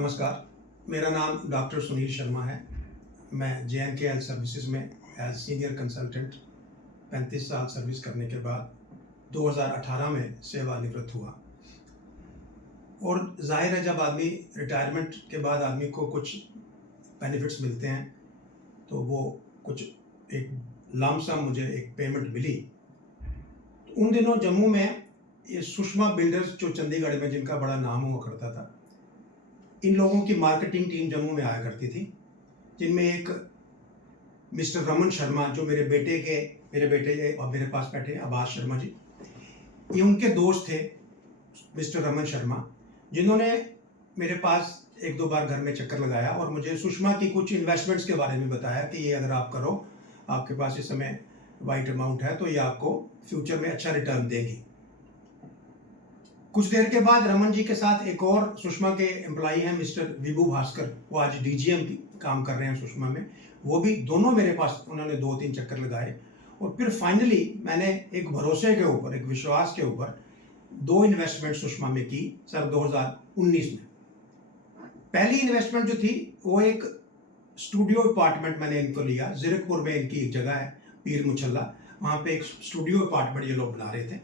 नमस्कार, मेरा नाम डॉक्टर सुनील शर्मा है। मैं जे.एन.के हेल्थ सर्विसेज में एज सीनियर कंसल्टेंट 35 साल सर्विस करने के बाद 2018 में सेवानिवृत्त हुआ। और जाहिर है, जब आदमी रिटायरमेंट के बाद आदमी को कुछ बेनिफिट्स मिलते हैं तो वो कुछ एक लम सम मुझे एक पेमेंट मिली। तो उन दिनों जम्मू में ये सुषमा बिल्डर्स जो चंडीगढ़ में जिनका बड़ा नाम हुआ करता था, इन लोगों की मार्केटिंग टीम जम्मू में आया करती थी, जिनमें एक मिस्टर रमन शर्मा जो मेरे बेटे और मेरे पास बैठे आबाद शर्मा जी, ये उनके दोस्त थे मिस्टर रमन शर्मा, जिन्होंने मेरे पास एक दो बार घर में चक्कर लगाया और मुझे सुषमा की कुछ इन्वेस्टमेंट्स के बारे में बताया कि ये अगर आप करो, आपके पास इस समय वाइट अमाउंट है तो ये आपको फ्यूचर में अच्छा रिटर्न देगी। कुछ देर के बाद रमन जी के साथ एक और सुषमा के एम्प्लॉई हैं मिस्टर विभू भास्कर, वो आज डीजीएम काम कर रहे हैं सुषमा में। वो भी दोनों मेरे पास उन्होंने 2-3 चक्कर लगाए और फिर फाइनली मैंने एक भरोसे के ऊपर, एक विश्वास के ऊपर 2 इन्वेस्टमेंट सुषमा में की सर 2019 में। पहली इन्वेस्टमेंट जो थी वो एक स्टूडियो अपार्टमेंट मैंने इनको लिया। जीरकपुर में इनकी एक जगह है पीर मुछल्ला, वहाँ पे एक स्टूडियो अपार्टमेंट ये लोग बना रहे थे,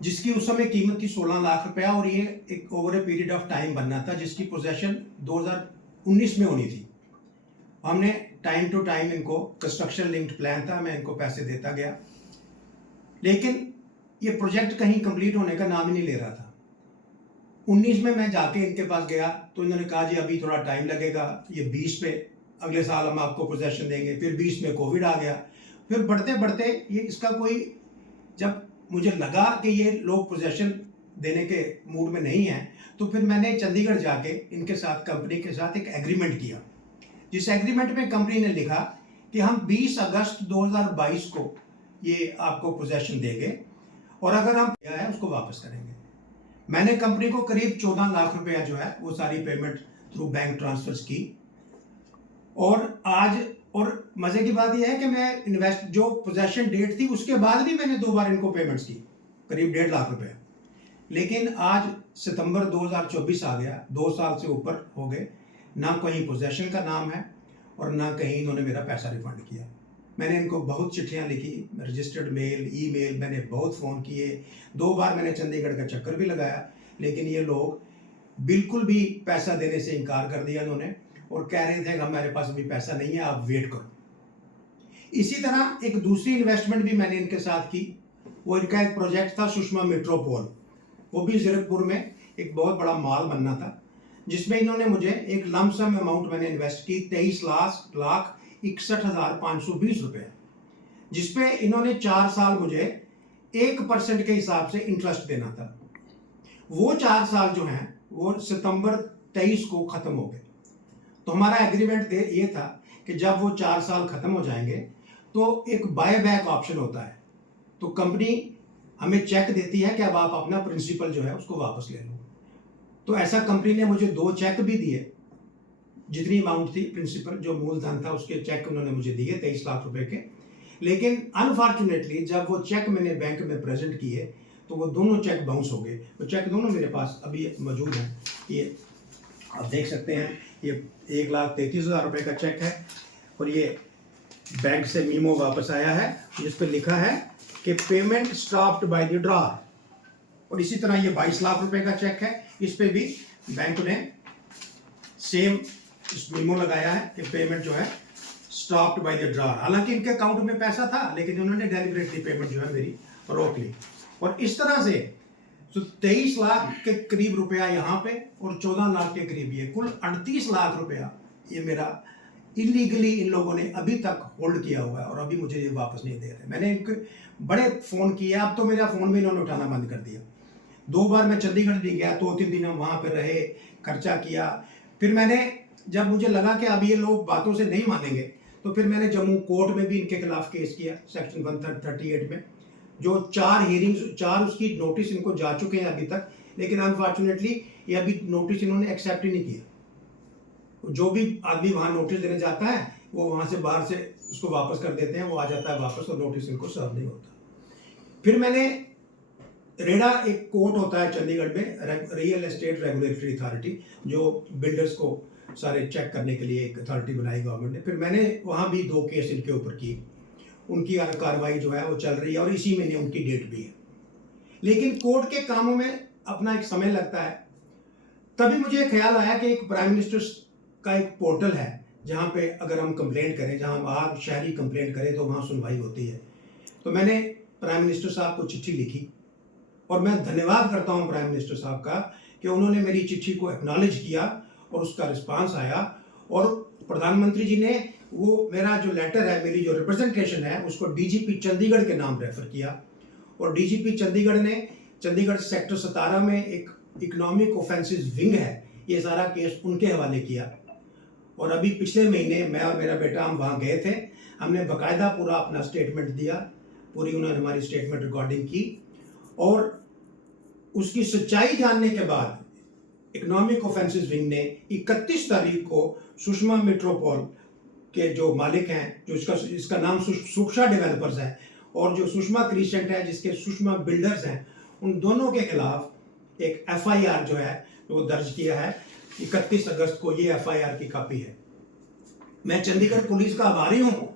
जिसकी उस समय कीमत थी 16 लाख रुपया और ये एक over a period of time बनना था, जिसकी पोजेशन 2019 में होनी थी। हमने टाइम टू टाइम इनको कंस्ट्रक्शन लिंक्ड प्लान था, मैं इनको पैसे देता गया, लेकिन ये प्रोजेक्ट कहीं कंप्लीट होने का नाम ही नहीं ले रहा था। 19 में मैं जाके इनके पास गया तो इन्होंने कहा जी अभी थोड़ा टाइम लगेगा, ये 20 पे अगले साल हम आपको पोजेशन देंगे। फिर 20 में कोविड आ गया। फिर बढ़ते बढ़ते ये इसका कोई, जब मुझे लगा कि ये लोग पोजेशन देने के मूड में नहीं हैं, तो फिर मैंने चंडीगढ़ जाके इनके साथ, कंपनी के साथ एक एग्रीमेंट किया, जिस एग्रीमेंट में कंपनी ने लिखा कि हम 20 अगस्त 2022 को ये आपको पोजेशन देंगे और अगर हम किया है उसको वापस करेंगे। मैंने कंपनी को करीब 14 लाख रुपया जो है वो सारी पेमेंट थ्रू बैंक ट्रांसफर्स की। और मजे की बात यह है कि मैं जो पोजेशन डेट थी उसके बाद भी मैंने 2 बार इनको पेमेंट्स की, करीब 1.5 लाख रुपए। लेकिन आज सितंबर 2024 आ गया, 2 साल से ऊपर हो गए, ना कहीं पोजेशन का नाम है और ना कहीं इन्होंने मेरा पैसा रिफंड किया। मैंने इनको बहुत चिट्ठियां लिखी, रजिस्टर्ड मेल, ईमेल, मैंने बहुत फ़ोन किए, 2 बार मैंने चंडीगढ़ का चक्कर भी लगाया, लेकिन ये लोग बिल्कुल भी पैसा देने से इनकार कर दिया इन्होंने और कह रहे थे हमारे पास अभी पैसा नहीं है, आप वेट करो। इसी तरह एक दूसरी इन्वेस्टमेंट भी मैंने इनके साथ की। वो इनका एक प्रोजेक्ट था सुषमा मेट्रोपोल, वो भी जीरकपुर में एक बहुत बड़ा मॉल बनना था, जिसमें इन्होंने मुझे एक लमसम अमाउंट मैंने इन्वेस्ट की 23,61,520 रुपये, जिसपे इन्होंने 4 साल मुझे 1% के हिसाब से इंटरेस्ट देना था। वो 4 साल जो हैं वो सितंबर 23 को ख़त्म हो गए। तो हमारा एग्रीमेंट ये था कि जब वो 4 साल ख़त्म हो जाएंगे तो एक बाय बैक ऑप्शन होता है, तो कंपनी हमें चेक देती है कि अब आप अपना प्रिंसिपल जो है उसको वापस ले लो। तो ऐसा कंपनी ने मुझे 2 चेक भी दिए, जितनी अमाउंट थी प्रिंसिपल जो मूलधन था उसके चेक उन्होंने मुझे दिए 23 लाख रुपए के। लेकिन अनफॉर्चुनेटली जब वो चेक मैंने बैंक में प्रेजेंट किए तो वो दोनों चेक बाउंस हो गए। वो चेक दोनों मेरे पास अभी मौजूद हैं, ये आप देख सकते हैं, ये 1,33,000 रुपये का चेक है और ये बैंक से मीमो वापस आया है जिस पर लिखा है कि payment stopped by the drawer. और इसी तरह ये 22 लाख रुपए का चेक है, इस पे भी बैंक ने सेम मीमो लगाया है कि पेमेंट जो है स्टॉप्ड बाय द ड्रॉर। हालांकि इनके अकाउंट में पैसा था, लेकिन उन्होंने डेलिबरेटली पेमेंट जो है मेरी रोक ली। और इस तरह से तो 23 लाख के करीब रुपया यहाँ पे और 14 लाख के करीब ये, कुल 38 लाख रुपया ये मेरा इलीगली इन लोगों ने अभी तक होल्ड किया हुआ है और अभी मुझे ये वापस नहीं दे रहे। मैंने इनको बड़े फ़ोन किए, अब तो मेरा फ़ोन भी इन्होंने उठाना बंद कर दिया। 2 बार मैं चंडीगढ़ भी गया, 2-3 दिन हम वहाँ पर रहे, खर्चा किया। फिर मैंने, जब मुझे लगा कि अब ये लोग बातों से नहीं मानेंगे, तो फिर मैंने जम्मू कोर्ट में भी इनके खिलाफ केस किया सेक्शन 138 में, जो 4 हियरिंग्स, 4 उसकी नोटिस इनको जा चुके हैं अभी तक, लेकिन अनफॉर्चुनेटली ये अभी नोटिस इन्होंने एक्सेप्ट ही नहीं किया। जो भी आदमी वहाँ नोटिस देने जाता है वो वहाँ से बाहर से उसको वापस कर देते हैं, वो आ जाता है वापस और नोटिस इनको सर्व नहीं होता। फिर मैंने रेडा एक कोर्ट होता है चंडीगढ़ में, रियल एस्टेट रेगुलेटरी अथॉरिटी, जो बिल्डर्स को सारे चेक करने के लिए एक अथॉरिटी बनाई गवर्नमेंट ने। फिर मैंने वहाँ भी 2 केस इनके ऊपर किए, उनकी कार्रवाई जो है वो चल रही है और इसी महीने उनकी डेट भी है। लेकिन कोर्ट के कामों में अपना एक समय लगता है। तभी मुझे ख्याल आया कि एक प्राइम मिनिस्टर का एक पोर्टल है जहाँ पे अगर हम कंप्लेंट करें, जहाँ आप शहरी कंप्लेंट करें तो वहाँ सुनवाई होती है। तो मैंने प्राइम मिनिस्टर साहब को चिट्ठी लिखी और मैं धन्यवाद करता हूँ प्राइम मिनिस्टर साहब का कि उन्होंने मेरी चिट्ठी को एक्नॉलेज किया और उसका रिस्पांस आया, और प्रधानमंत्री जी ने वो मेरा जो लेटर है, मेरी जो रिप्रेजेंटेशन है, उसको डीजीपी चंडीगढ़ के नाम रेफर किया। और डीजीपी चंडीगढ़ ने चंडीगढ़ सेक्टर 17 में एक इकोनॉमिक ऑफेंसेस विंग है, ये सारा केस उनके हवाले किया। और अभी पिछले महीने मैं और मेरा बेटा हम वहाँ गए थे, हमने बाकायदा पूरा अपना स्टेटमेंट दिया, पूरी उन्होंने हमारी स्टेटमेंट रिकॉर्डिंग की, और उसकी सच्चाई जानने के बाद इकोनॉमिक ऑफेंसेस विंग ने 31 तारीख को सुषमा मेट्रोपॉल के जो मालिक हैं, जो इसका नाम सुक्षा डेवलपर्स है, और जो सुषमा क्रिसेंट है जिसके सुषमा बिल्डर्स हैं, उन दोनों के खिलाफ एक एफआईआर जो है वो दर्ज किया है। 31 अगस्त को ये एफआईआर की कॉपी है। मैं चंडीगढ़ पुलिस का आभारी हूँ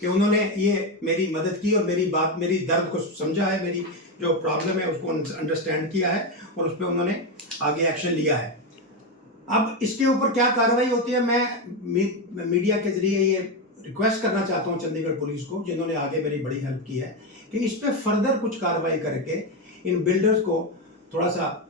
कि उन्होंने ये मेरी मदद की और मेरी बात, मेरी दर्द को समझा है, मेरी जो प्रॉब्लम है उसको अंडरस्टैंड किया है और उस पर उन्होंने आगे एक्शन लिया है। अब इसके ऊपर क्या कार्रवाई होती है, मैं मीडिया के जरिए ये रिक्वेस्ट करना चाहता हूँ चंडीगढ़ पुलिस को, जिन्होंने आगे मेरी बड़ी हेल्प की है, कि इस पर फर्दर कुछ कार्रवाई करके इन बिल्डर्स को थोड़ा सा